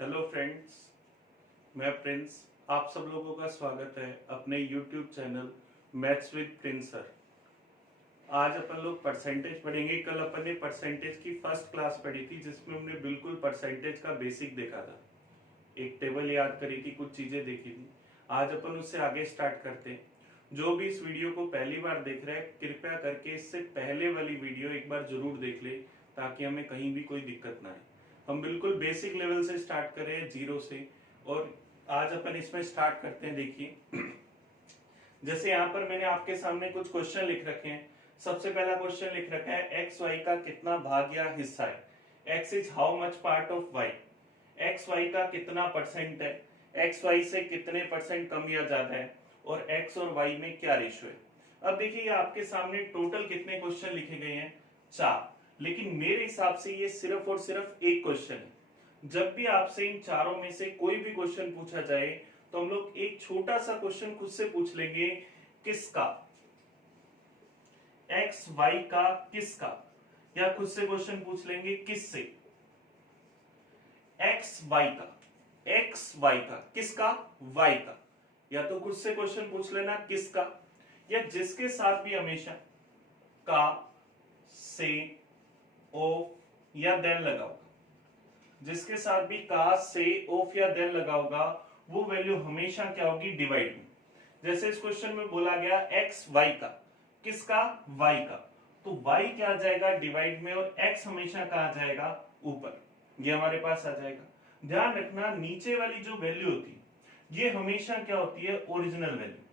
Hello friends, मैं Prince. आप सब लोगों का स्वागत है अपने YouTube channel maths with Prince sir. आज अपन लोग परसेंटेज पढ़ेंगे। कल अपन ने परसेंटेज की फर्स्ट क्लास पढ़ी थी जिसमें हमने बिल्कुल परसेंटेज का बेसिक देखा था, एक टेबल याद करी थी, कुछ चीजें देखी थी। आज अपन उससे आगे स्टार्ट करते हैं। जो भी इस वीडियो को पहली बार देख रहे हैं कृपया करके इससे पहले वाली वीडियो एक बार जरूर देख ले ताकि हमें कहीं भी कोई दिक्कत ना आए। हम बिल्कुल बेसिक लेवल से स्टार्ट कर रहे हैं, जीरो से, और आज अपन इसमें स्टार्ट करते हैं। देखिए जैसे यहाँ पर मैंने आपके सामने कुछ क्वेश्चन लिख रखे हैं। सबसे पहला क्वेश्चन लिख रखा है एक्स वाई का कितना भाग या हिस्सा है। X is how much part of y. X y का कितना परसेंट है, एक्स वाई से कितने परसेंट कम या ज्यादा है, और एक्स और वाई में क्या रेशो है। अब देखिए आपके सामने टोटल कितने क्वेश्चन लिखे गए हैं, 4। लेकिन मेरे हिसाब से ये सिर्फ और सिर्फ एक क्वेश्चन है। जब भी आपसे इन चारों में से कोई भी क्वेश्चन पूछा जाए तो हम लोग एक छोटा सा क्वेश्चन खुद से पूछ लेंगे, किसका, एक्स वाई का किसका, या खुद से क्वेश्चन पूछ लेंगे किससे, एक्स वाई का, एक्स वाई का किसका, वाई का। या तो खुद से क्वेश्चन पूछ लेना किसका, या जिसके साथ भी हमेशा का, से, ऑफ या देन लगा होगा, जिसके साथ भी का, से, ऑफ या देन लगा होगा वो वैल्यू हमेशा क्या होगी, डिवाइड में। जैसे इस क्वेश्चन में बोला गया एक्स वाई का, किसका, वाई का, तो वाई क्या आ जाएगा डिवाइड में, और एक्स हमेशा कहा आ जाएगा ऊपर, ये हमारे पास आ जाएगा। ध्यान रखना नीचे वाली जो वैल्यू होती है ये हमेशा क्या होती है, ओरिजिनल वैल्यू।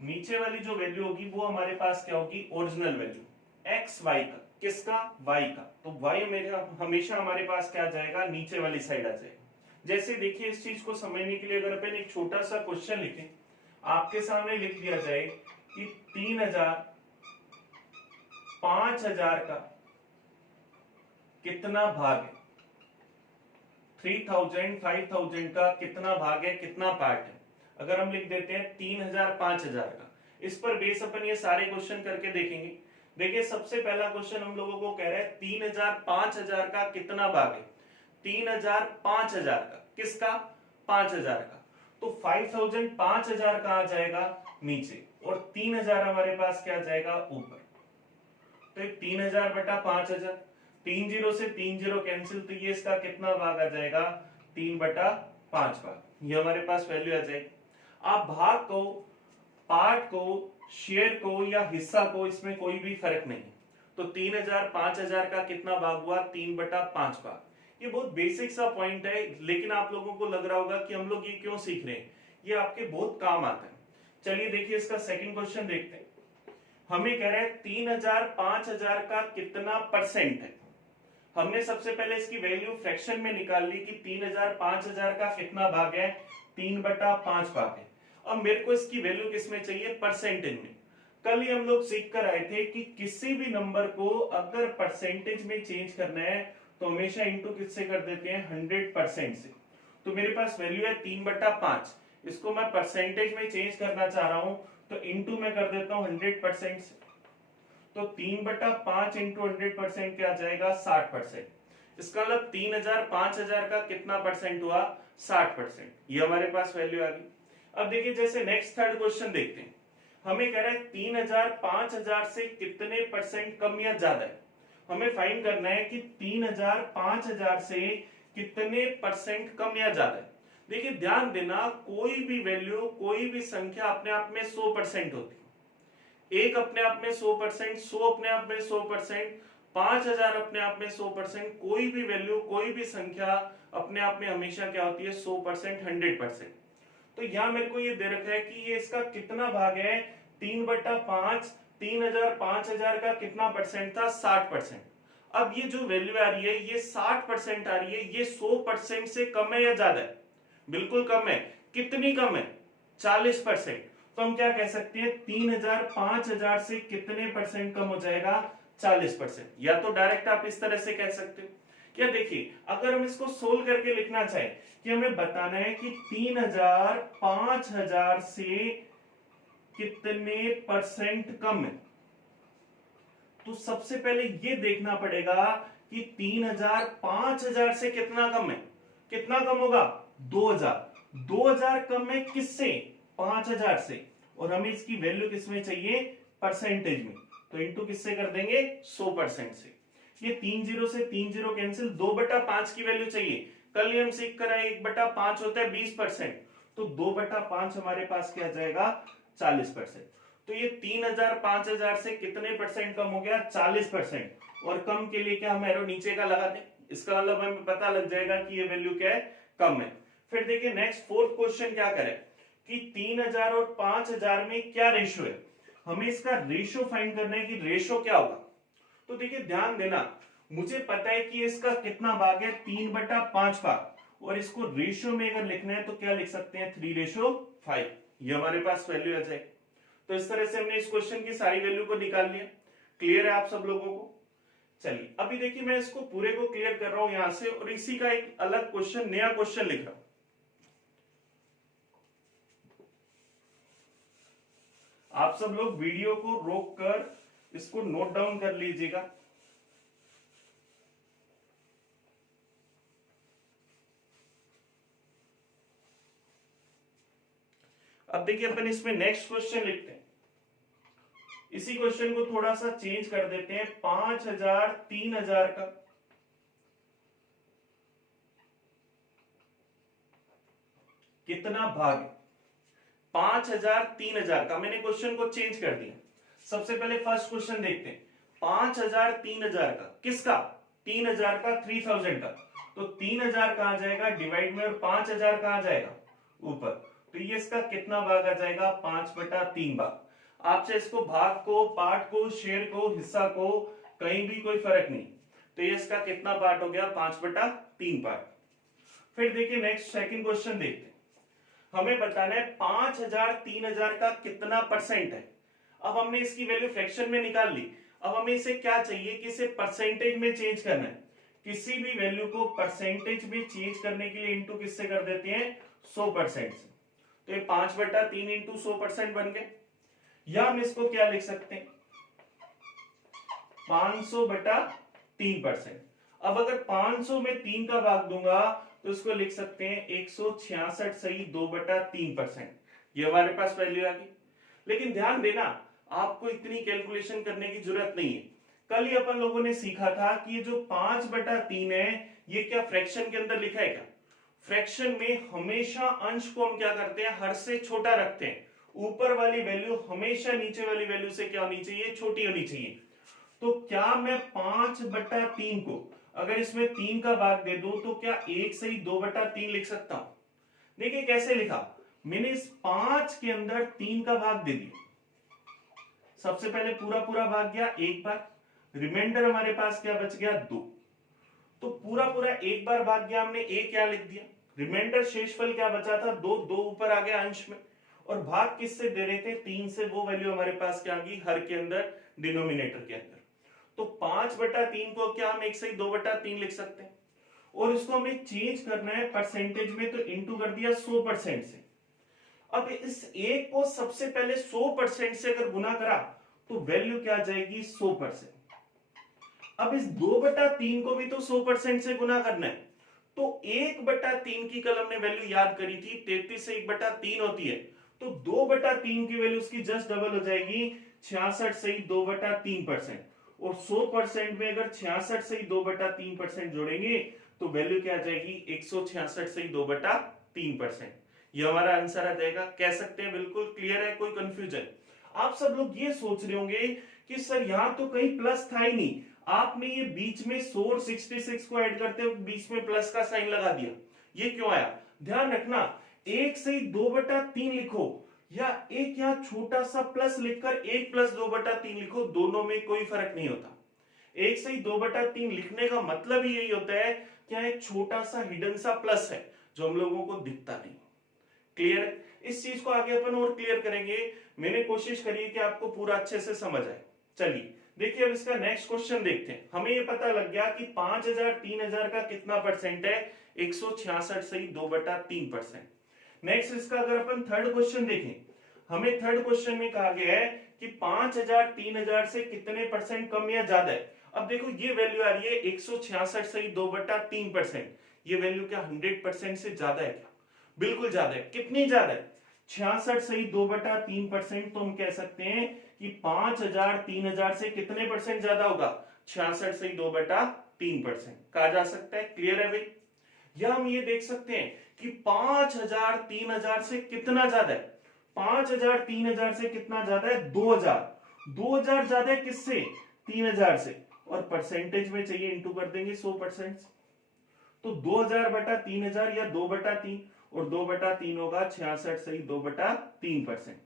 नीचे वाली जो वैल्यू होगी वो हमारे पास क्या होगी, ओरिजिनल वैल्यू। एक्स वाई का, किसका, वाई का, तो वाई मेरा हमेशा हमारे पास क्या आ जाएगा, नीचे वाली साइड आ जाएगा। जैसे देखिए इस चीज को समझने के लिए अगर अपन एक छोटा सा क्वेश्चन लिखें, आपके सामने लिख दिया जाए कि 3000 5000 का कितना भाग है, 3000 5000 का कितना भाग है, कितना पार्ट है। अगर हम लिख देते हैं 3000 5000 का, इस पर बेस अपन ये सारे क्वेश्चन करके देखेंगे। देखिए सबसे पहला क्वेश्चन हम लोगों को कह रहा है 3000 5000 का कितना भाग है, 3000 5000 का किसका, 5000 का, तो 5000 5000 का आ जाएगा नीचे, और 3000 हमारे पास क्या आ जाएगा ऊपर। तो 3000 बटा 5000, 3 जीरो से 3 जीरो कैंसिल, तो ये इसका कितना भाग आ जाएगा, 3 बटा 5 भाग, ये हमारे पास वैल्यू आ जाएगी। आप भाग को, पार्ट को, शेयर को या हिस्सा को, इसमें कोई भी फर्क नहीं है। तो 3000 5000 का कितना भाग हुआ, 3 बटा 5 भाग। ये बहुत बेसिक सा पॉइंट है, लेकिन आप लोगों को लग रहा होगा कि हम लोग ये क्यों सीख रहे हैं, ये आपके बहुत काम आता है। चलिए देखिए इसका सेकंड क्वेश्चन देखते हैं। हमें कह रहे हैं 3000 5000 का कितना परसेंट है। हमने सबसे पहले इसकी वैल्यू फ्रैक्शन में निकाल ली कि 3000 5000 का कितना भाग है, 3 बटा 5 भाग है। अब मेरे को इसकी वैल्यू किसमें चाहिए, परसेंटेज में। कल ही हम लोग सीख कर आए थे कि किसी भी नंबर को अगर परसेंटेज में चेंज करना है तो हमेशा इंटू किससे कर देते हैं, 100% से। तो मेरे पास वैल्यू है 3 बटा 5, इसको मैं परसेंटेज में चेंज करना चाह रहा हूं तो इंटू में कर देता हूं 100% से। तो 3 बटा 5 इंटू 100% क्या जाएगा, 60%। इसका मतलब 3000 5000 का कितना परसेंट हुआ, 60%। ये हमारे पास वैल्यू आ गई। अब देखिए जैसे नेक्स्ट थर्ड क्वेश्चन देखते हैं। हमें कह रहा है 3000 5000 से कितने परसेंट कम या ज्यादा है। हमें फाइंड करना है कि 3000 5000 से कितने परसेंट कम या ज्यादा है। देखिए ध्यान देना, कोई भी वैल्यू, कोई भी संख्या अपने आप में 100% होती है। एक अपने आप में 100%, 100 अपने आप में 100%, 5000 अपने आप में 100%। कोई भी वैल्यू, कोई भी संख्या अपने आप में हमेशा क्या होती है, 100%, 100%। तो यहां मेरे को ये दे रखा है कि ये इसका कितना भाग है, 3 बटा 5, 3000 5000 का कितना परसेंट था, 60%। अब ये जो वैल्यू आ रही है ये 60% आ रही है, ये 100% से कम है या ज्यादा है, बिल्कुल कम है। कितनी कम है, 40%। तो हम क्या कह सकते हैं, 3000 5000 से कितने परसेंट कम हो जाएगा, 40%। या तो डायरेक्ट आप इस तरह से कह सकते हो। क्या देखिए अगर हम इसको सोल्व करके लिखना चाहें कि हमें बताना है कि 3000 5000 से कितने परसेंट कम है, तो सबसे पहले ये देखना पड़ेगा कि 3000 5000 से कितना कम है, कितना कम होगा 2000, 2000 कम है किससे 5000 से, और हमें इसकी वैल्यू किसमें चाहिए परसेंटेज में, तो इंटू किससे कर देंगे 100% से। ये 3 जीरो से 3 जीरो कैंसिल, 2/5 की वैल्यू चाहिए, कल ही हम सीख कर आए 1/5 होता है 20%, तो 2/5 हमारे पास क्या जाएगा 40%। तो ये 3000 5000 से कितने परसेंट कम हो गया 40%, और कम के लिए क्या हम एरो नीचे का लगा दें, इसका मतलब हमें पता लग जाएगा कि ये वैल्यू क्या है कम है। फिर देखिए नेक्स्ट फोर्थ क्वेश्चन क्या करें कि 3000 और 5000 में क्या रेशियो है, हमें इसका रेशियो फाइंड करना है कि रेशियो क्या होगा। तो देखिए ध्यान देना, मुझे पता है कि इसका कितना भाग है 3/5 भाग, और इसको रेशियो में अगर लिखना है तो क्या लिख सकते हैं 3:5, ये हमारे पास वैल्यू आ जाएगी। तो इस तरह से हमने इस क्वेश्चन की सारी वैल्यू को निकाल लिया। क्लियर है आप सब लोगों को। चलिए अभी देखिए मैं इसको पूरे को क्लियर कर रहा हूं यहां से, और इसी का एक अलग क्वेश्चन नया क्वेश्चन लिख रहा हूं। आप सब लोग वीडियो को रोक कर इसको नोट डाउन कर लीजिएगा। अब देखिए अपन इसमें नेक्स्ट क्वेश्चन लिखते हैं, इसी क्वेश्चन को थोड़ा सा चेंज कर देते हैं। 5000 3000 का कितना भाग है, 5000 3000 का, मैंने क्वेश्चन को चेंज कर दिया। सबसे पहले फर्स्ट क्वेश्चन देखते हैं, 5000 3000 का, किसका 3000 का 3000 का, तो 3000 कहां जाएगा डिवाइड में, और 5000 कहां जाएगा ऊपर, तो ये इसका कितना भाग आ जाएगा 5/3 भाग। आपसे इसको भाग को पार्ट को शेयर को हिस्सा को कहीं भी कोई फर्क नहीं, तो ये इसका कितना पार्ट हो गया 5/3 पार्ट। फिर देखिए नेक्स्ट सेकंड क्वेश्चन देखते हैं, हमें बताना है 5000 3000 का कितना परसेंट है। अब हमने इसकी वैल्यू फ्रैक्शन में निकाल ली, अब हमें इसे क्या चाहिए कि इसे परसेंटेज में चेंज करना है। किसी भी वैल्यू को परसेंटेज में चेंज करने के लिए इंटू किससे कर देते हैं 100% से, तो ये 5/3 इंटू 100% बन गए। या हम इसको क्या लिख सकते हैं 500/3%। अब अगर 500 में 3 का भाग दूंगा तो इसको लिख सकते हैं 166 सही 2/3%, ये हमारे पास वैल्यू आ गई। लेकिन ध्यान देना आपको इतनी कैलकुलेशन करने की जरूरत नहीं है। कल ही अपन लोगों ने सीखा था कि ये जो 5/3 है ये क्या फ्रैक्शन के अंदर लिखा है क्या, फ्रैक्शन में हमेशा अंश को हम क्या करते हैं हर से छोटा रखते हैं, ऊपर वाली वैल्यू हमेशा नीचे वाली वैल्यू से क्या होनी चाहिए छोटी होनी चाहिए। तो क्या मैं 5/3 को अगर इसमें 3 का भाग दे दूं तो क्या 1 से ही 2/3 लिख सकता हूं। देखिए कैसे लिखा, मैंने इस 5 के अंदर 3 का भाग दे दिया, सबसे पहले पूरा पूरा भाग गया एक बार, रिमाइंडर हमारे पास क्या बच गया 2, तो पूरा पूरा एक बार भाग गया हमने, एक क्या लिख दिया, रिमाइंडर शेषफल क्या बचा था 2, 2 ऊपर आ गया अंश में, और भाग किससे दे रहे थे 3 से, वो वैल्यू हमारे पास क्या आ गई हर के अंदर डिनोमिनेटर के अंदर। तो 5/3 को क्या हम 1 से 2/3 लिख सकते हैं, और इसको हमें चेंज करना है परसेंटेज में, तो इंटू कर दिया 100% से। अब इस एक को सबसे पहले 100% से अगर गुना करा तो वैल्यू क्या आ जाएगी 100%। अब इस 2/3 को भी तो 100% से गुना करना है, तो 1/3 की कल हमने वैल्यू याद करी थी 33 से 1/3 होती है, तो 2/3 की वैल्यू उसकी जस्ट डबल हो जाएगी 66 से 2/3%, और 100% में अगर 66 से 2/3% जोड़ेंगे तो वैल्यू क्या आ जाएगी 166 से 2/3%। ये हमारा आंसर आ जाएगा। कह सकते हैं बिल्कुल क्लियर है, कोई कंफ्यूजन। आप सब लोग ये सोच रहे होंगे कि सर यहां तो कहीं प्लस था ही नहीं, आपने ये बीच में 100 और 66 को ऐड करते हुए बीच में प्लस का साइन लगा दिया, ये क्यों आया। ध्यान रखना 1 से 2/3 लिखो या एक यहां छोटा सा प्लस लिखकर 1 + 2/3 लिखो, दोनों में कोई फर्क नहीं होता। 1 से 2/3 लिखने का मतलब ही यही होता है क्या एक छोटा सा हिडन सा प्लस है जो हम लोगों को दिखता नहीं। क्लियर है, इस चीज को आगे अपन और क्लियर करेंगे। मैंने कोशिश करी है कि आपको पूरा अच्छे से समझ आए। चलिए देखिए अब इसका नेक्स्ट क्वेश्चन देखते हैं। हमें ये पता लग गया कि 5000 3000 का कितना परसेंट है 166 से 2/3%। नेक्स्ट इसका अगर अपन थर्ड क्वेश्चन देखें, हमें थर्ड क्वेश्चन में कहा गया है कि 5000 3000 से कितने परसेंट कम या ज्यादा है। अब देखो ये वैल्यू आ रही है 166.2/3%। ये वैल्यू क्या 100% से ज्यादा है क्या? बिल्कुल ज्यादा है। कितनी ज्यादा है? 66.2/3%। तो हम कह सकते हैं कि 5,000 3,000 से कितने परसेंट ज्यादा होगा? 66.2/3% कहा जा सकता है। क्लियर है भाई? या हम ये देख सकते हैं कि 5,000 3,000 से कितना ज्यादा है? 5,000 3,000 से कितना ज्यादा है? 2,000। 2,000 ज्यादा है किससे? 3,000 से। और परसेंटेज में चाहिए, इंटू कर देंगे 100%। तो 2,000/3,000 या 2/3, और 2/3 होगा 66.2/3%।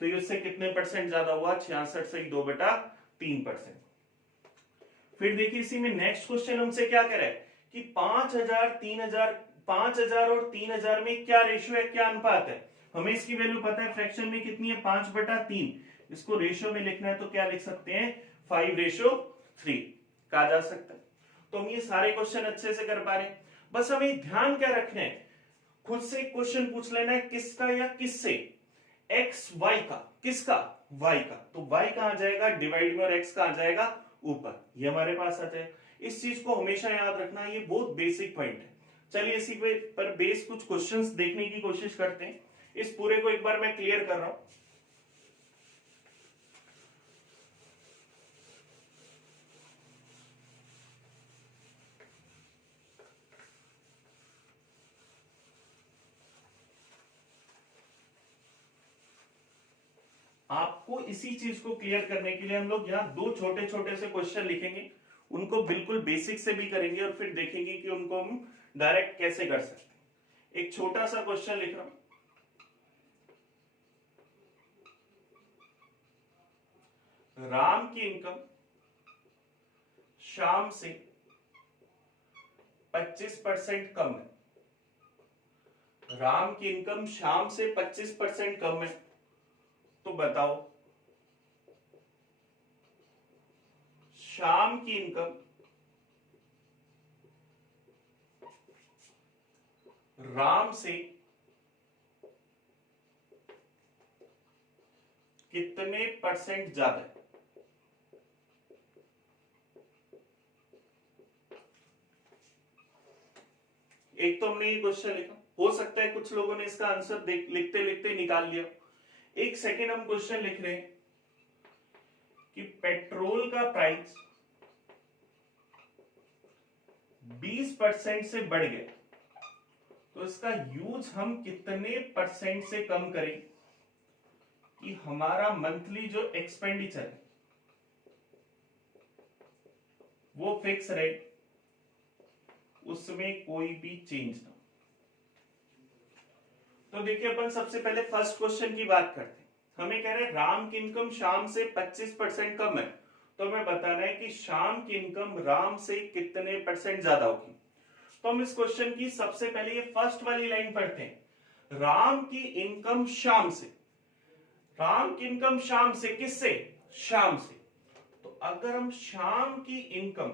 तो ये उससे कितने परसेंट ज्यादा हुआ? 66.2/3%। फिर देखिए इसी में नेक्स्ट क्वेश्चन हमसे क्या कह रहा है कि 5,000 और 3,000 में क्या रेशियो है, क्या अनुपात है? हमें इसकी वैल्यू पता है, फ्रैक्शन में कितनी है? 5/3। इसको रेशियो में लिखना है तो क्या लिख सकते हैं? 5:3 कहा जा सकता है। तो हम ये सारे क्वेश्चन अच्छे से कर पा रहे हैं। बस हमें ध्यान क्या रखना है, खुद से क्वेश्चन पूछ लेना है किसका या किससे? एक्स वाई का। किसका? वाई का। तो वाई कहां जाएगा? डिवाइड में, और एक्स कहां जाएगा? ऊपर। ये हमारे पास आ जाए। इस चीज को हमेशा याद रखना, ये बहुत बेसिक पॉइंट है। चलिए इसी पर बेस कुछ क्वेश्चंस देखने की कोशिश करते हैं। इस पूरे को एक बार मैं क्लियर कर रहा हूं। आपको इसी चीज को क्लियर करने के लिए हम लोग यहाँ दो छोटे छोटे से क्वेश्चन लिखेंगे, उनको बिल्कुल बेसिक से भी करेंगे और फिर देखेंगे कि उनको हम डायरेक्ट कैसे कर सकते हैं। एक छोटा सा क्वेश्चन लिख रहा हूं। राम की इनकम शाम से 25% कम है। राम की इनकम शाम से 25% कम है, तो बताओ शाम की इनकम राम से कितने परसेंट ज्यादा है? एक तो हमने ये क्वेश्चन लिखा, हो सकता है कुछ लोगों ने इसका आंसर लिखते लिखते निकाल लिया। एक सेकेंड हम क्वेश्चन लिख रहे हैं कि पेट्रोल का प्राइस 20% से बढ़ गया, तो इसका यूज हम कितने परसेंट से कम करें कि हमारा मंथली जो एक्सपेंडिचर है वो फिक्स रहे, उसमें कोई भी चेंज ना। तो देखिए अपन सबसे पहले फर्स्ट क्वेश्चन की बात करते हैं। हमें कह रहे हैं राम की इनकम शाम से 25% कम है, तो हमें बताना है कि शाम की इनकम राम से कितने परसेंट ज्यादा होगी। तो हम इस क्वेश्चन की सबसे पहले ये फर्स्ट वाली लाइन पढ़ते हैं। राम की इनकम शाम से, राम की इनकम शाम से किससे? शाम से। तो अगर हम शाम की इनकम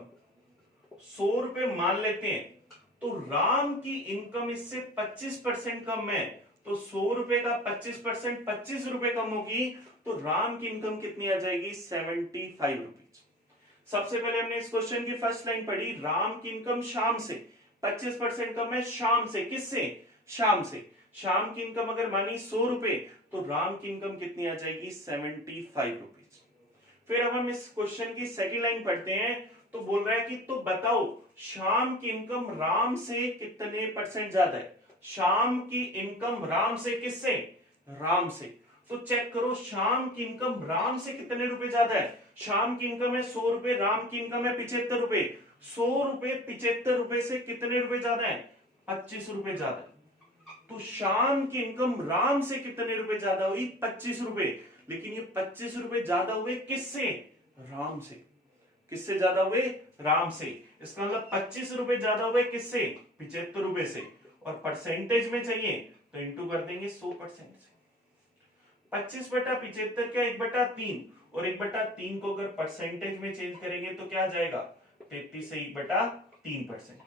100 रुपए मान लेते हैं, तो राम की इनकम इससे 25% कम है, तो 100 रुपए का 25% 25 रुपए कम होगी, तो राम की इनकम कितनी आ जाएगी? 75 रुपीज। सबसे पहले हमने इस क्वेश्चन की फर्स्ट लाइन पढ़ी, राम की इनकम शाम से 25% कम है। शाम से किससे? शाम से। शाम की इनकम अगर मानी 100 रुपए, तो राम की इनकम कितनी आ जाएगी? 75 रुपीज। फिर अब हम इस क्वेश्चन की सेकेंड लाइन पढ़ते हैं, तो बोल रहा है कि तो बताओ शाम की इनकम राम से कितने परसेंट ज्यादा है? शाम की इनकम राम से किससे? राम से। तो चेक करो शाम की इनकम राम से कितने रुपए ज्यादा है? शाम की इनकम है 100 रुपए, राम की इनकम है 75 रुपए। 100 रुपए 75 रुपए से कितने रुपए ज्यादा है? 25 रुपए ज्यादा। तो शाम की इनकम राम से कितने रुपए ज्यादा हुई? 25 रुपए। लेकिन ये 25 रुपए ज्यादा हुए किससे? राम से। किससे ज्यादा हुए? राम से। इसका मतलब 25 रुपए ज्यादा हुए किससे? 75 रुपए से। और परसेंटेज में चाहिए तो इंटू कर देंगे 100% से। 25/75 क्या? 1/3, और 1/3 को अगर परसेंटेज में चेंज करेंगे तो क्या आ जाएगा? 33 से 1/3%।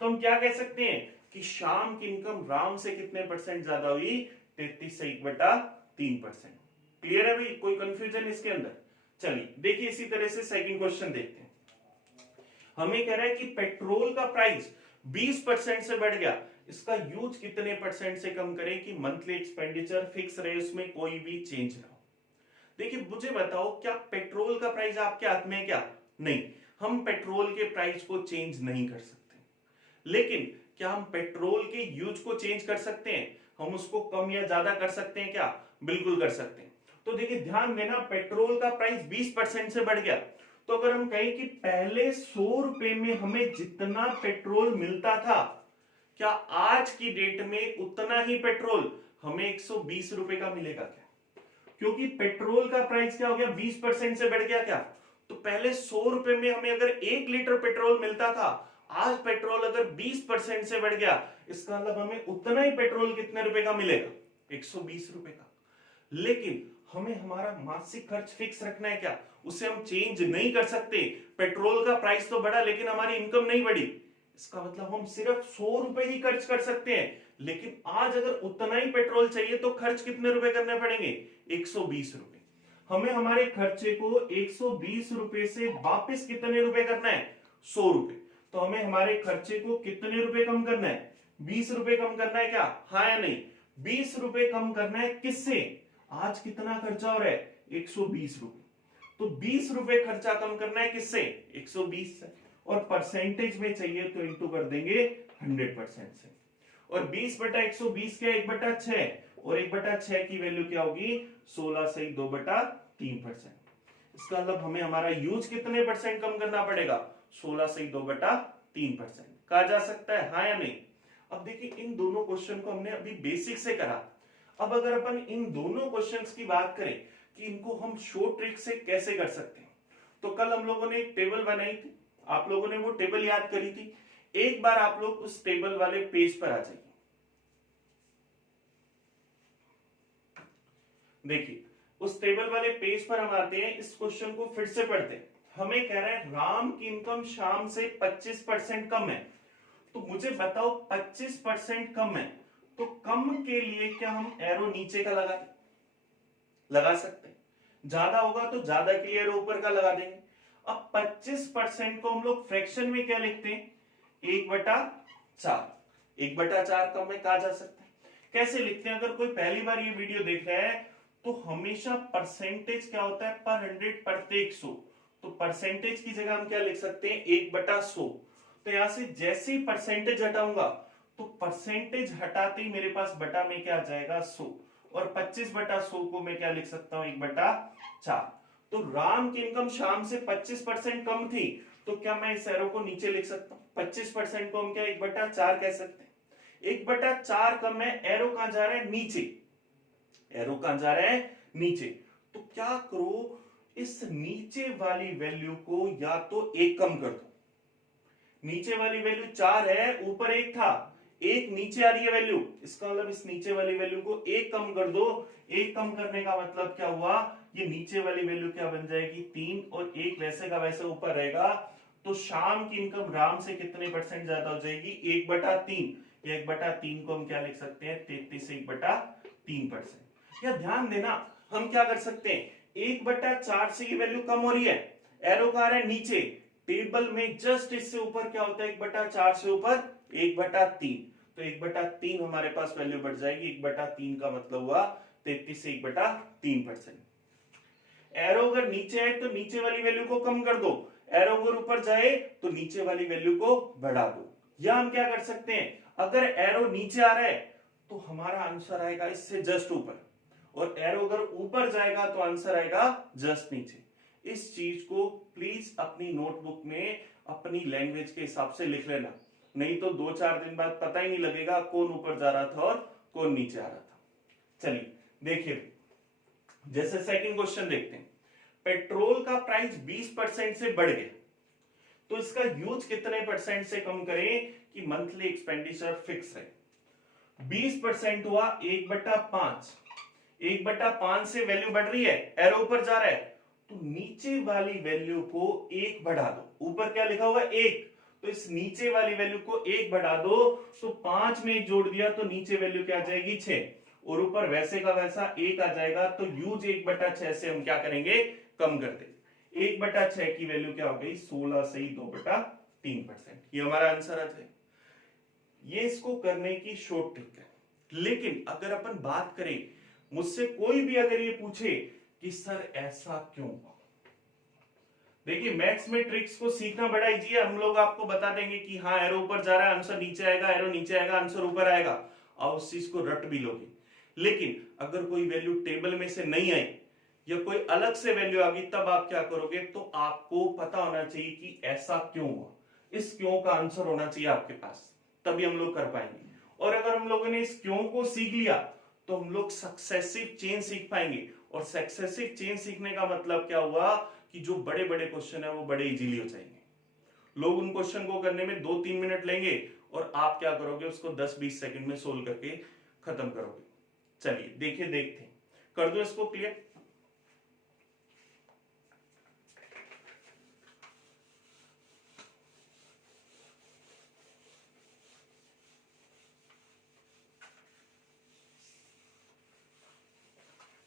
तो हम क्या कह सकते हैं कि शाम की इनकम राम से कितने परसेंट ज्यादा हुई? 33 से 1/3%। क्लियर है भाई? कोई कंफ्यूजन इसके अंदर? चलिए देखिए इसी तरह से सेकंड क्वेश्चन देखते हैं। हमें कह रहा है कि पेट्रोल का प्राइस 20% से बढ़ गया, इसका यूज कितने परसेंट से कम करें कि मंथली एक्सपेंडिचर फिक्स रहे, उसमें कोई भी चेंज ना हो। देखिए मुझे बताओ, क्या पेट्रोल का प्राइस आपके हाथ में है क्या? नहीं, हम पेट्रोल के प्राइस को चेंज नहीं कर सकते, लेकिन क्या हम पेट्रोल के यूज को चेंज कर सकते हैं? हम उसको कम या ज्यादा कर सकते हैं क्या? बिल्कुल कर सकते हैं। तो देखिए ध्यान देना, पेट्रोल का प्राइस 20% से बढ़ गया, तो अगर हम कहें कि पहले 100 रुपए में हमें जितना पेट्रोल मिलता था, क्या आज की डेट में उतना ही पेट्रोल हमें 120 रुपए का मिलेगा क्या? क्योंकि पेट्रोल का प्राइस क्या हो गया, 20% से बढ़ गया क्या? तो पहले 100 रुपए में हमें अगर 1 लीटर पेट्रोल मिलता था, आज पेट्रोल अगर 20% से बढ़ गया, इसका मतलब हमें उतना ही पेट्रोल कितने रुपए का मिलेगा? 120 रुपए का। लेकिन हमें हमारा मासिक खर्च फिक्स रखना है क्या? उसे हम चेंज नहीं कर सकते। पेट्रोल का प्राइस तो बढ़ा लेकिन हमारी इनकम नहीं बढ़ी, इसका मतलब हम सिर्फ 100 रुपए ही खर्च कर सकते हैं। लेकिन आज अगर उतना ही पेट्रोल चाहिए तो खर्च कितने रुपए करने पड़ेंगे? 120 रुपए। हमें हमारे खर्चे को 120 रुपए से वापस कितने रुपए करना है? 100 रुपए। तो हमें हमारे खर्चे को कितने रुपए कम करना है? 20 रुपए कम करना है क्या? हाँ या नहीं? 20 रुपए कम करना है किससे? आज कितना खर्चा हो रहा है? 120 रुपए। तो 20 रुपए खर्चा कम करना है किससे? 120 से। और परसेंटेज में चाहिए तो इंटू कर देंगे 100% से। और 20/120 क्या? 1/6, और 1/6 की वैल्यू क्या होगी? 16 से 2/3%। इसका मतलब हमें हमारा यूज कितने परसेंट कम करना पड़ेगा? 16 से 2/3%। कहा जा सकता है हाँ या नहीं? अब देखिए इन दोनों क्वेश्चन को हमने अभी बेसिक से करा। अब अगर अपन इन दोनों क्वेश्चंस की बात करें कि इनको हम शॉर्ट ट्रिक से कैसे कर सकते हैं, तो कल हम लोगों ने एक टेबल बनाई थी, आप लोगों ने वो टेबल याद करी थी। एक बार आप लोग उस टेबल वाले पेज पर आ जाइए। देखिए उस टेबल वाले पेज पर हम आते हैं, इस क्वेश्चन को फिर से पढ़ते हैं। हमें कह रहे हैं राम की इनकम श्याम से 25% कम है। तो मुझे बताओ 25% कम है, तो कम के लिए क्या हम एरो नीचे का लगा सकते हैं? ज्यादा होगा तो ज्यादा के लिए एरो ऊपर का लगा देंगे। अब 25% को हम लोग फ्रैक्शन में क्या लिखते हैं? 1/4। 1/4 कम में कहा जा सकता है। कैसे लिखते हैं? अगर कोई पहली बार ये वीडियो देख रहा है तो हमेशा परसेंटेज क्या होता है? पर 100 प्रत्येक 100। तो परसेंटेज की जगह हम क्या लिख सकते हैं? 1/100। तो यहां से जैसे ही परसेंटेज हटाऊंगा तो परसेंटेज हटाते ही मेरे पास बटा में क्या आ जाएगा? 100। और 25/100 को मैं क्या लिख सकता हूं? 1/4। तो राम की इनकम शाम से 25% कम थी, तो क्या मैं इस एरो को नीचे लिख सकता हूं? 25% को हम क्या 1/4 कह सकते हैं? 1/4 कम है, एरो कहां जा रहा है? नीचे। एरो कहां जा रहा है? नीचे। तो क्या करो, इस नीचे वाली वैल्यू को या तो 1 कम कर दो। नीचे वाली वैल्यू 4 है, ऊपर 1 था, 1 नीचे आ रही है वैल्यू, इसका मतलब इस नीचे वाली वैल्यू को 1 कम कर दो। 1 कम करने का मतलब क्या हुआ? ये नीचे वाली वैल्यू क्या बन जाएगी? 3, और 1 वैसे का वैसे ऊपर रहेगा। तो शाम की इनकम राम से कितने परसेंट ज्यादा हो जाएगी? 1/3। 1/3 को हम क्या लिख सकते हैं? 33 से 1/3%। या ध्यान देना, हम क्या कर सकते हैं? 1/4 से ये वैल्यू कम हो रही है, एरो कहां है? नीचे। टेबल में जस्ट इससे ऊपर क्या होता है? 1/4 से ऊपर 1/3। तो 1/3 हमारे पास वैल्यू बढ़ जाएगी। 1/3 का मतलब हुआ 33 से 1/3%। एरो अगर नीचे है तो नीचे वाली वैल्यू को कम कर दो, एरो अगर ऊपर जाए तो नीचे वाली वैल्यू को बढ़ा दो। या हम क्या कर सकते हैं? अगर एरो नीचे आ रहा है तो हमारा आंसर आएगा इससे जस्ट ऊपर, और एरो अगर ऊपर जाएगा तो आंसर आएगा जस्ट नीचे। इस चीज को प्लीज अपनी नोटबुक में अपनी लैंग्वेज के हिसाब से लिख लेना, नहीं तो 2-4 दिन बाद पता ही नहीं लगेगा कौन ऊपर जा रहा था और कौन नीचे आ रहा था। चलिए देखिए, जैसे सेकंड क्वेश्चन देखते हैं। पेट्रोल का प्राइस 20% से बढ़ गया, तो इसका यूज कितने परसेंट से कम करें कि मंथली एक्सपेंडिचर फिक्स रहे? 20% हुआ 1/5। 1/5 से वैल्यू बढ़ रही है, एरो ऊपर जा रहा है, तो नीचे वाली वैल्यू को 1 बढ़ा दो। ऊपर क्या लिखा हुआ? 1, तो इस नीचे वाली वैल्यू को 1 बढ़ा दो, तो 5 में 1 जोड़ दिया तो नीचे वैल्यू क्या आ जाएगी? 6, और ऊपर वैसे का वैसा 1 आ जाएगा। तो यूज 1/6 से हम क्या करेंगे? कम कर दे। 1/6 की वैल्यू क्या हो गई? 16 से 2/3। 3%। ये हमारा आंसर आ जाए। ये इसको करने की शॉर्ट ट्रिक है। लेकिन अगर अपन बात करें, मुझसे कोई भी अगर ये पूछे कि सर ऐसा क्यों, देखिए मैथ्स में ट्रिक्स को सीखना बड़ा इजी है। हम लोग आपको बता देंगे कि हाँ एरो ऊपर जा रहा है, आंसर नीचे आएगा, एरो नीचे आएगा, आंसर ऊपर आएगा, और उस चीज को रट भी लोगे। लेकिन अगर कोई वैल्यू टेबल में से नहीं आई या कोई अलग से वैल्यू आ गई, तब आप क्या करोगे, तो आपको पता होना चाहिए कि ऐसा क्यों हुआ, इस क्यों का आंसर होना चाहिए आपके पास, तभी हम लोग कर पाएंगे। और अगर हम लोगों ने इस क्यों को सीख लिया तो हम लोग सक्सेसिव चेन सीख पाएंगे। और सक्सेसिव चेन सीखने का मतलब क्या हुआ कि जो बड़े बड़े क्वेश्चन है वो बड़े इजीली हो जाएंगे। लोग उन क्वेश्चन को करने में 2-3 मिनट लेंगे और आप क्या करोगे, उसको 10-20 सेकंड में सोल्व करके खत्म करोगे। चलिए देखिए, देखते हैं, कर दो इसको क्लियर।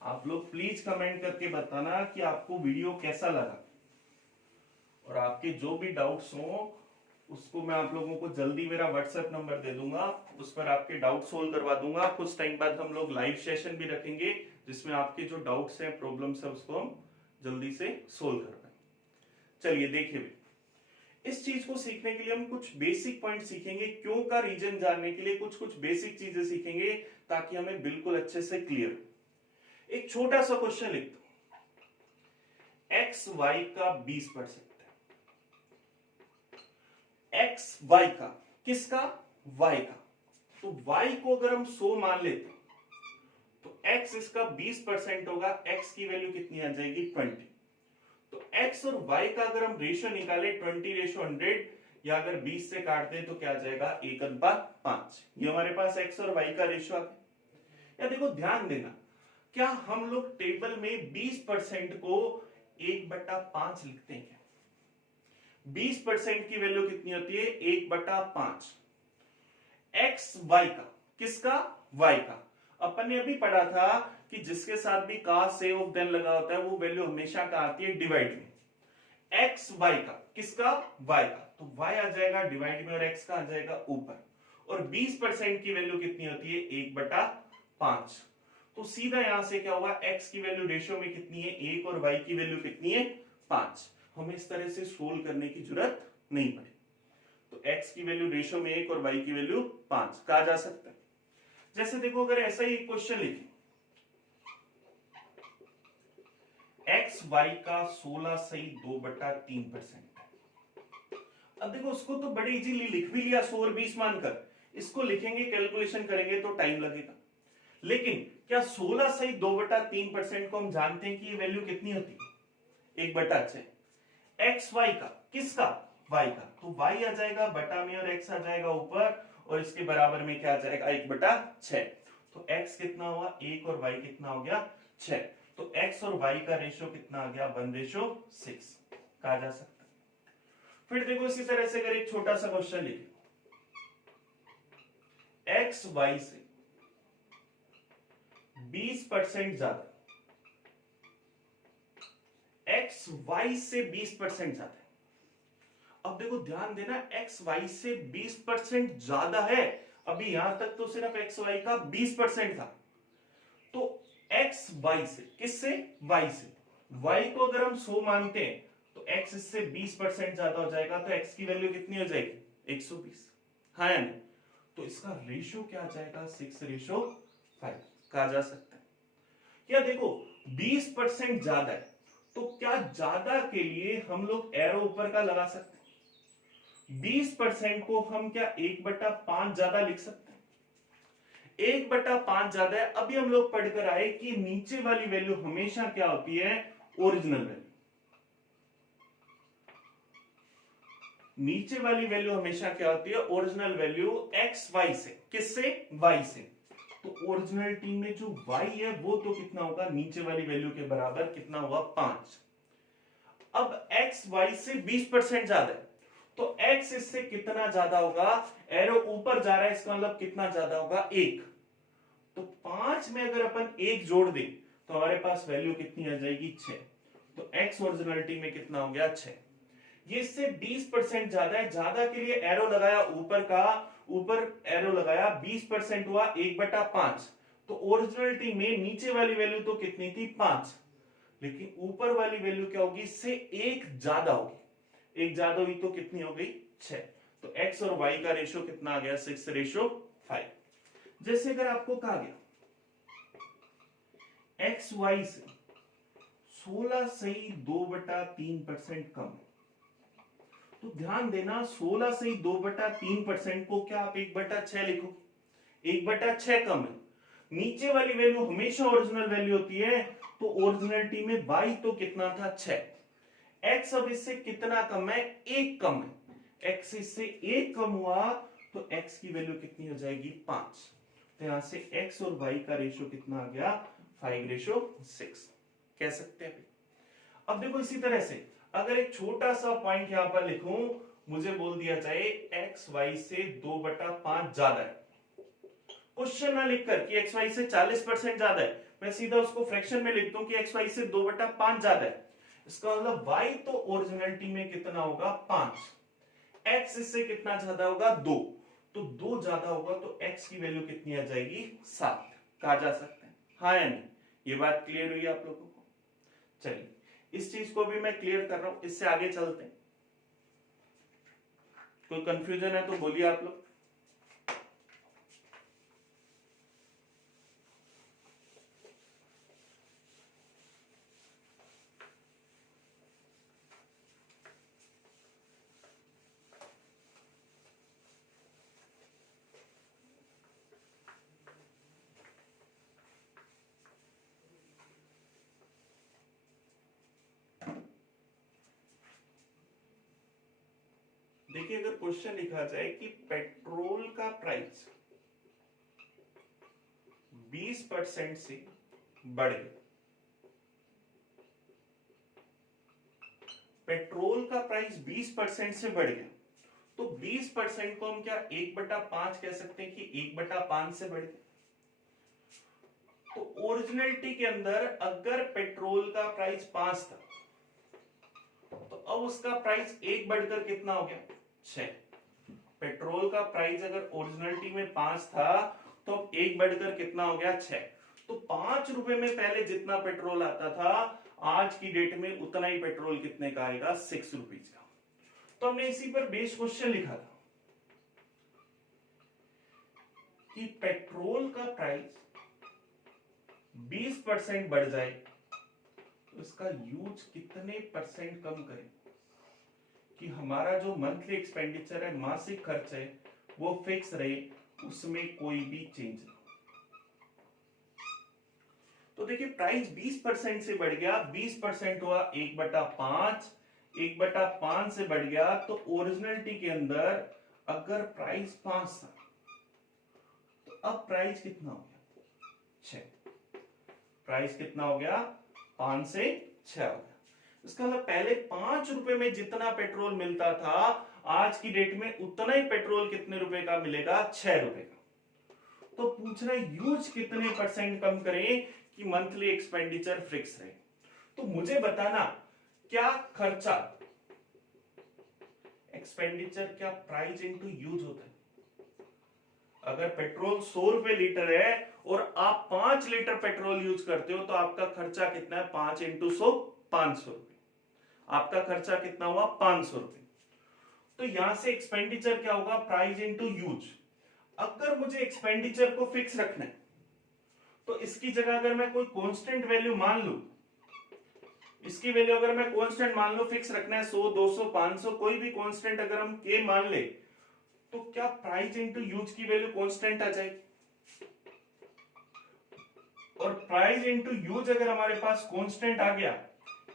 आप लोग प्लीज कमेंट करके बताना कि आपको वीडियो कैसा लगा, और आपके जो भी डाउट्स हो उसको मैं आप लोगों को जल्दी मेरा व्हाट्सएप नंबर दे दूंगा, उस पर आपके डाउट सोल्व करवा दूंगा। कुछ टाइम बाद हम लोग लाइव सेशन भी रखेंगे जिसमें आपके जो डाउट्स हैं, प्रॉब्लम्स है, उसको हम जल्दी से सोल्व कर पाएंगे। चलिए देखिए, इस चीज को सीखने के लिए हम कुछ बेसिक पॉइंट सीखेंगे। क्यों का रीजन जानने के लिए कुछ कुछ बेसिक चीजें सीखेंगे ताकि हमें बिल्कुल अच्छे से क्लियर। एक छोटा सा क्वेश्चन लिख दो, एक्स वाई का 20% है, एक्स वाई का, किसका, वाई का। तो वाई को अगर हम 100 मान लेते तो एक्स इसका 20% होगा, एक्स की वैल्यू कितनी आ जाएगी, 20। तो एक्स और वाई का अगर हम रेशियो निकाले 20:100, या अगर 20 से काटते हैं तो क्या आ जाएगा, 1/5। ये हमारे पास एक्स और वाई का रेशियो आ गया। या देखो ध्यान देना, क्या हम लोग टेबल में 20% को 1/5 लिखते हैं क्या? 20% की वैल्यू कितनी होती है, 1/5। एक्स वाई का, किसका, वाई का। अपन ने अभी पढ़ा था कि जिसके साथ भी का, से, ऑफ, देन लगा होता है वो वैल्यू हमेशा का आती है डिवाइड में। एक्स वाई का, किसका, वाई का, तो वाई आ जाएगा डिवाइड में और एक्स का आ जाएगा ऊपर। और 20% की वैल्यू कितनी होती है, 1/5। तो सीधा यहां से क्या हुआ, x की वैल्यू रेशियो में कितनी है, 1, और y की वैल्यू कितनी है, 5। हमें इस तरह से सोल्व करने की जरूरत नहीं पड़ी। तो x की वैल्यू रेशियो में 1 और y की वैल्यू 5 कहा जा सकता है। जैसे देखो, अगर ऐसा ही क्वेश्चन लिखें, x y का 16/2/3%। अब देखो उसको तो बड़े इजीली लिख भी लिया 100 और 20 मानकर, इसको लिखेंगे, कैलकुलेशन करेंगे तो टाइम लगेगा। लेकिन क्या 16/2/3% को हम जानते हैं कि ये वैल्यू कितनी होती है, 1/6। एक्स वाई का, किसका, वाई का, तो वाई आ जाएगा बटा में और एक्स आ जाएगा ऊपर, और इसके बराबर में क्या आ जाएगा, 1/6। तो एक्स कितना हुआ, 1, और वाई कितना हो गया, 6। तो एक्स और वाई का रेशियो कितना आ गया, 1:6 कहा जा सकता है। फिर देखो इसी तरह से अगर एक छोटा सा क्वेश्चन लिखे, एक्स वाई से 20% ज्यादा, एक्स वाई से 20% ज्यादा है। अब देखो ध्यान देना, एक्स वाई से 20% ज्यादा है। अभी यहां तक तो सिर्फ एक्स वाई का 20% था। तो एक्स वाई से, किससे, वाई से, वाई को अगर हम 100 मानते हैं तो एक्स इससे 20% ज्यादा हो जाएगा, तो एक्स की वैल्यू कितनी हो जाएगी, 120। हाँ या नहीं? तो इसका रेशियो क्या आ जाएगा, 6:5 कहा जा सकता है। या देखो 20% ज्यादा है, तो क्या ज्यादा के लिए हम लोग एरो ऊपर का लगा सकते हैं। 20% को हम क्या 1/5 ज्यादा लिख सकते हैं, 1/5 ज्यादा है। अभी हम लोग पढ़कर आए कि नीचे वाली वैल्यू हमेशा क्या होती है, ओरिजिनल वैल्यू। नीचे वाली वैल्यू हमेशा क्या होती है, ओरिजिनल वैल्यू, एक्स वाई से, किससे, वाई से। तो ओरिजिनलिटी में जो y है वो तो कितना होगा, नीचे वाली वैल्यू के बराबर, कितना हुआ, 5। अब x y से 20% ज्यादा है, तो x इससे कितना ज्यादा होगा, एरो ऊपर जा रहा है, इसका मतलब कितना ज्यादा होगा, 1। तो 5 में अगर अपन 1 जोड़ दें तो हमारे पास वैल्यू कितनी आ जाएगी, 6। तो x ओरिजिनलिटी में कितना हो गया, 6। ये इससे 20% ज्यादा है, ज्यादा के लिए एरो लगाया ऊपर का, ऊपर एरो लगाया, 20% हुआ 1/5। तो ओरिजिनलिटी में नीचे वाली वैल्यू तो कितनी थी 5, लेकिन ऊपर वाली वैल्यू क्या होगी, इससे एक ज्यादा होगी, एक ज्यादा हुई तो कितनी हो गई 6। तो x और y का रेशो कितना आ गया 6:5। जैसे अगर आपको कहा गया x y से 16.2/3% कम है, तो ध्यान देना 16.2/3% को क्या आप 1/6 लिखो, 1/6 कम है। नीचे वाली वैल्यू हमेशा ओरिजिनल वैल्यू होती है, तो ओरिजिनलिटी में y तो कितना था 6, x अब इससे कितना कम है, 1 कम है, x इससे 1 कम हुआ तो x की वैल्यू कितनी हो जाएगी 5। तो यहां से x और y का रेशो कितना आ गया 5:6 कह सकते हैं। अब देखो इसी तरह से अगर एक छोटा सा पॉइंट यहां पर लिखूं, मुझे बोल दिया जाए x y से 2/5 ज्यादा है, क्वेश्चन ना लिखकर कि x y से 40% ज्यादा है, मैं सीधा उसको फ्रैक्शन में लिखता हूं कि x y से 2/5 ज्यादा है, इसका मतलब y तो ओरिजिनलिटी में कितना होगा 5, x इससे कितना ज्यादा होगा 2, तो 2 ज्यादा होगा तो x की वैल्यू कितनी आ जाएगी 7 कहा जा सकता है। हाँ या नहीं, ये बात क्लियर हुई आप लोगों को। चलिए इस चीज को भी मैं क्लियर कर रहा हूं, इससे आगे चलते हैं। कोई कंफ्यूजन है तो बोलिए आप लोग। देखिए अगर क्वेश्चन लिखा जाए कि पेट्रोल का प्राइस 20% से बढ़ गया, पेट्रोल का प्राइस 20% से बढ़ गया, तो 20% को हम क्या 1/5 कह सकते हैं कि 1/5 से बढ़ गया। तो ओरिजिनलिटी के अंदर अगर पेट्रोल का प्राइस 5 था, तो अब उसका प्राइस 1 बढ़कर कितना हो गया 6। पेट्रोल का प्राइस अगर ओरिजिनलिटी में 5 था, तो अब 1 बढ़कर कितना हो गया 6। तो 5 रुपए में पहले जितना पेट्रोल आता था, आज की डेट में उतना ही पेट्रोल कितने का आएगा 6 रुपीज का। तो हमने इसी पर बेस क्वेश्चन लिखा था कि पेट्रोल का प्राइस 20% बढ़ जाए तो इसका यूज कितने परसेंट कम करें कि हमारा जो मंथली एक्सपेंडिचर है, मासिक खर्च है, वो फिक्स रहे, उसमें कोई भी चेंज ना। तो देखिए प्राइस 20% से बढ़ गया, 20% हुआ 1/5, 1/5 से बढ़ गया, तो ओरिजिनलिटी के अंदर अगर प्राइस 5 था, तो अब प्राइस कितना हो गया 6। प्राइस कितना हो गया 5 से 6 हो गया। इसका मतलब पहले 5 रुपए में जितना पेट्रोल मिलता था, आज की डेट में उतना ही पेट्रोल कितने रुपए का मिलेगा 6 रुपए का। तो पूछना यूज कितने परसेंट कम करें कि मंथली एक्सपेंडिचर फिक्स रहे। तो मुझे बताना क्या खर्चा एक्सपेंडिचर क्या प्राइस इनटू यूज होता है। अगर पेट्रोल 100 रुपए लीटर है और आप 5 लीटर पेट्रोल यूज करते हो, तो आपका खर्चा कितना है 5 इंटू 100 500 रुपए। आपका खर्चा कितना हुआ 500 रुपए। तो यहां से एक्सपेंडिचर क्या होगा प्राइस इंटू यूज। अगर मुझे एक्सपेंडिचर को फिक्स रखना है, तो इसकी जगह अगर मैं कोई कांस्टेंट वैल्यू मान लूं, इसकी वैल्यू अगर मैं कांस्टेंट मान लूं, फिक्स रखना है 100 200 500, कोई भी कांस्टेंट अगर हम के मान ले, तो क्या प्राइस इंटू यूज की वैल्यू कांस्टेंट आ जाएगी। और प्राइस इंटू यूज अगर हमारे पास कांस्टेंट आ गया,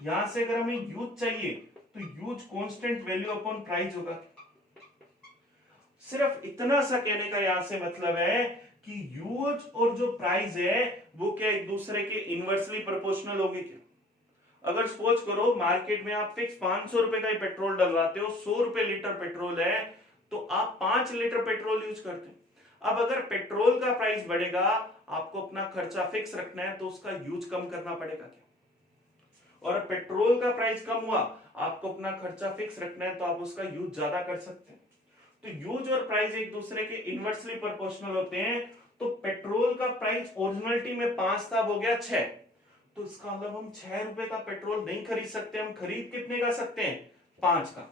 यहां से अगर हमें यूज चाहिए तो use constant value upon price होगा। सिर्फ इतना सा कहने का यहां से मतलब है कि यूज और जो प्राइस है वो क्या एक दूसरे के इनवर्सली प्रोपोर्शनल होंगे क्या। अगर सपोज करो मार्केट में आप फिक्स 500 रुपए का ही पेट्रोल डलवाते हो, 100 रुपए लीटर पेट्रोल है, तो आप 5 लीटर पेट्रोल यूज करते हो। अब अगर पेट्रोल का प्राइस बढ़ेगा, आपको अपना खर्चा फिक्स रखना है, तो उसका यूज कम करना पड़ेगा क्या। और पेट्रोल का प्राइस कम हुआ, आपको अपना खर्चा फिक्स रखना है तो आप उसका यूज ज्यादा कर सकते हैं। तो यूज और प्राइस एक दूसरे के इनवर्सली प्रोपोर्शनल होते हैं। तो पेट्रोल का प्राइस ओरिजिनलिटी में 5 था, हो गया 6। तो इसका मतलब हम 6 रुपए का पेट्रोल नहीं खरीद सकते, हम खरीद कितने का सकते हैं, 5 का।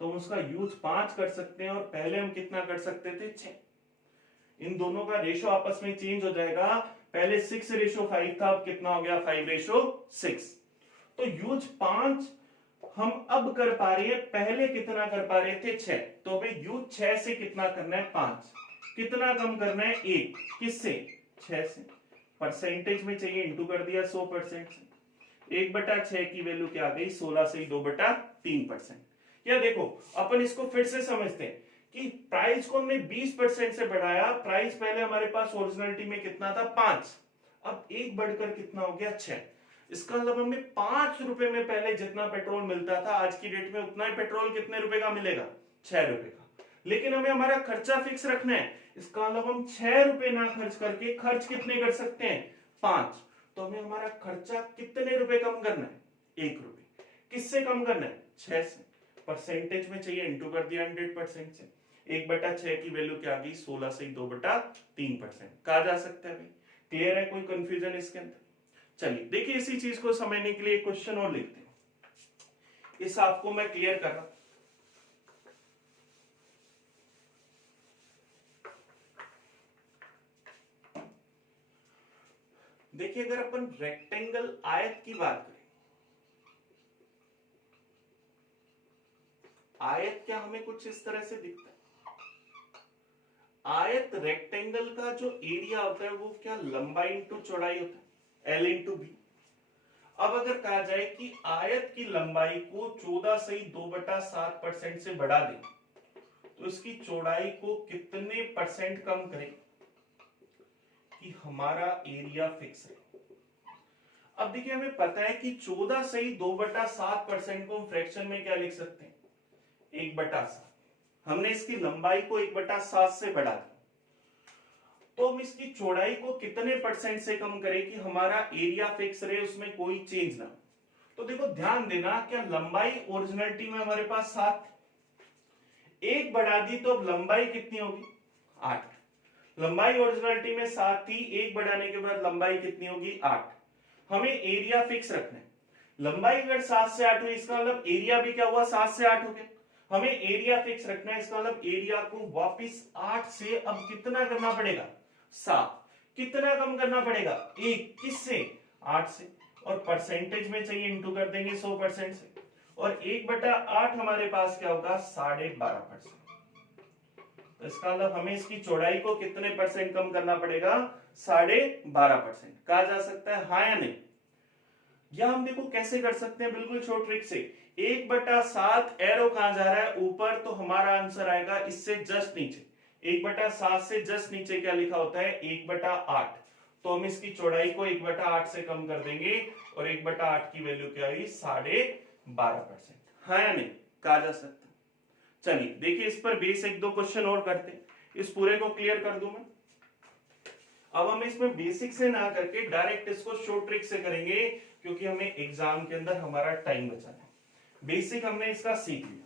तो हम उसका यूज 5 कर सकते हैं और पहले हम कितना कर सकते थे, 6। इन दोनों का रेशो आपस में चेंज हो जाएगा। पहले 6:5 था, अब कितना हो गया, 5:6। तो यूज 5 हम अब कर पा रहे हैं, पहले कितना कर पा रहे थे, 6। तो अभी यूज 6 से कितना करना है, 5। कितना कम करना है, 1। किससे, 6 से। परसेंटेज में चाहिए, इंटू कर दिया 100% से। 1/6 की वैल्यू क्या आ गई, 16 से 2/3%। या देखो अपन इसको फिर से समझते हैं कि प्राइस को हमने 20% से बढ़ाया। प्राइस पहले हमारे पास ओरिजिनलिटी में कितना था, 5। अब 1 बढ़कर कितना हो गया, 6। इसका मतलब हमें 5 रुपए में पहले जितना पेट्रोल मिलता था, आज की डेट में उतना ही पेट्रोल कितने रुपए का मिलेगा, 6 रुपए का। लेकिन हमें हमारा खर्चा फिक्स रखना है। इसका मतलब हम 6 रुपए ना खर्च करके खर्च कितने कर सकते हैं, 5। तो हमें हमारा खर्चा कितने रुपए कम करना है, 1 रुपए। किससे कम करना है, 6 से। परसेंटेज में चाहिए, इंटू कर दिया 100% से। 1/6 की वैल्यू क्या आ गई, 16 से 2/3%। कहा जा सकता है। क्लियर है, कोई कंफ्यूजन इसके अंदर। चलिए देखिए, इसी चीज को समझने के लिए क्वेश्चन और लिखते हैं। इस आपको मैं क्लियर कर रहा हूं। देखिए, अगर अपन रेक्टेंगल आयत की बात करें, आयत क्या हमें कुछ इस तरह से दिखता है। आयत रेक्टेंगल का जो एरिया होता है वो क्या, लंबाई इंटू चौड़ाई होता है, L इंटू बी। अब अगर कहा जाए कि आयत की लंबाई को 14 से 2/7% से बढ़ा दें, तो इसकी चौड़ाई को कितने परसेंट कम करें कि हमारा एरिया फिक्स है। अब देखिए, हमें पता है कि 14 से 2/7% को हम फ्रैक्शन में क्या लिख सकते हैं, 1/7। हमने इसकी लंबाई को 1/7 से बढ़ा दिया, तो हम इसकी चौड़ाई को कितने परसेंट से कम करें कि हमारा एरिया फिक्स रहे, उसमें कोई चेंज ना। तो देखो ध्यान देना, क्या लंबाई ओरिजिनलिटी में हमारे पास 7, 1 बढ़ा दी तो अब लंबाई कितनी होगी, 8। लंबाई ओरिजिनलिटी में 7 थी, 1 बढ़ाने के बाद लंबाई कितनी होगी, 8। हमें एरिया फिक्स रखना है। लंबाई अगर 7 से 8 हुई, इसका मतलब एरिया भी क्या हुआ, 7 से 8 हो गया। हमें एरिया फिक्स रखना है, इसका मतलब एरिया को वापस 8 से अब कितना करना पड़ेगा, 7। कितना कम करना पड़ेगा, 1। किससे, 8 से। और परसेंटेज में चाहिए, इंटू कर देंगे 100% से। और 1/8 हमारे पास क्या होगा, 12.5%। तो इसका मतलब हमें इसकी चौड़ाई को कितने परसेंट कम करना पड़ेगा, 12.5%। कहा जा सकता है हाँ या नहीं। या हम देखो कैसे कर सकते हैं, बिल्कुल शॉर्ट ट्रिक से। 1/7 एरो कहां जा रहा है, ऊपर, तो हमारा आंसर आएगा इससे जस्ट नीचे। 1/7 से जस्ट नीचे क्या लिखा होता है, 1/8। तो हम इसकी चौड़ाई को 1/8 से कम कर देंगे और 1/8 की वैल्यू क्या आई, 12.5%। हाँ या नहीं, कहा जा सकता है। चलिए देखिए, इस पर बेस 1-2 क्वेश्चन और करते हैं, इस पूरे को क्लियर कर दूं मैं। अब हम इसमें बेसिक से ना करके डायरेक्ट इसको शॉर्ट ट्रिक से करेंगे, क्योंकि हमें एग्जाम के अंदर हमारा टाइम बचाना है। बेसिक हमने इसका सीख लिया।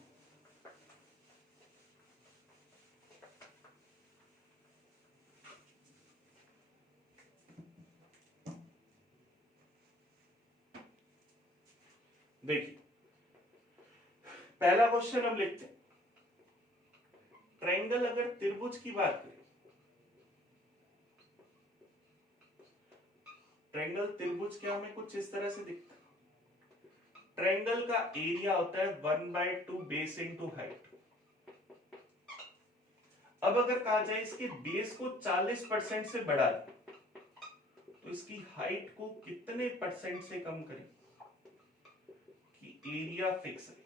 देखिए, पहला क्वेश्चन हम लिखते हैं। ट्रायंगल अगर त्रिभुज की बात करें, ट्रायंगल त्रिभुज क्या हमें कुछ इस तरह से दिखता है। ट्रायंगल का एरिया होता है 1/2 बेस इंटू हाइट। अब अगर कहा जाए इसके बेस को 40% से बढ़ा दें, तो इसकी हाइट को कितने परसेंट से कम करें कि एरिया फिक्स रहे,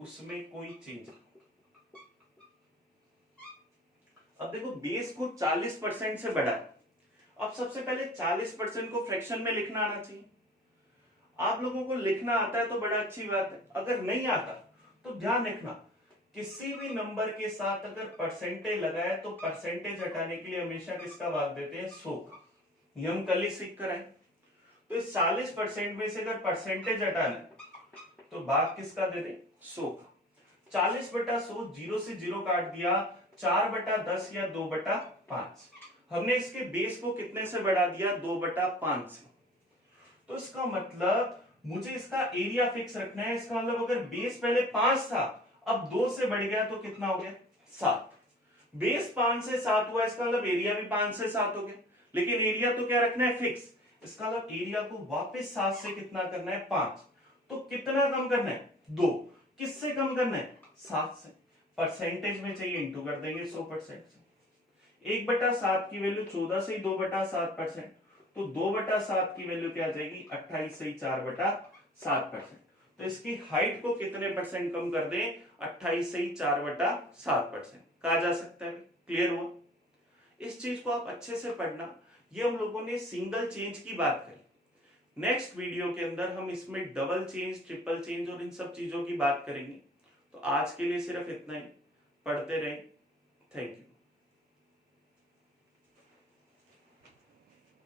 उसमें कोई चेंज नहीं। अब देखो, बेस को 40% से बढ़ा। अब सबसे पहले 40% को फ्रैक्शन में लिखना आना चाहिए। आप लोगों को लिखना आता है तो बड़ा अच्छी बात है, अगर नहीं आता तो ध्यान रखना, किसी भी नंबर के साथ अगर परसेंटेज लगाए तो परसेंटेज हटाने के लिए हमेशा किसका भाग देते हैं, 100 का। ये हम कल ही सीख कर आए। तो इस 40% में से अगर परसेंटेज हटाना है तो भाग किसका दे दे 100 का। 40/100 0 से 0 काट दिया, 4/10 या 2/5। हमने इसके बेस को कितने से बढ़ा दिया 2/5 से। तो इसका मतलब मुझे इसका एरिया फिक्स रखना है। इसका मतलब अगर बेस पहले 5 था, अब 2 से बढ़ गया तो कितना हो गया 7। बेस 5 से 7 हुआ, इसका मतलब एरिया भी 5 से 7 हो गया, लेकिन एरिया तो क्या रखना है फिक्स। इसका मतलब एरिया को वापस 7 से कितना करना है 5। तो कितना कम करना है 2। किससे कम करना है 7 से। परसेंटेज में चाहिए इंटू कर देंगे 100% से। 1/7 की वैल्यू 14 से ही 2/7%, तो 2/7 की वैल्यू क्या आ जाएगी 28 से ही 4/7%। तो इसकी हाइट को कितने परसेंट कम कर दें 28 से ही 4/7% कहा जा सकता है। क्लियर हुआ। इस चीज को आप अच्छे से पढ़ना। ये हम लोगों ने सिंगल चेंज की बात करी। नेक्स्ट वीडियो के अंदर हम इसमें डबल चेंज, ट्रिपल चेंज और इन सब चीजों की बात करेंगे। तो आज के लिए सिर्फ इतना ही। पढ़ते रहें। Thank you.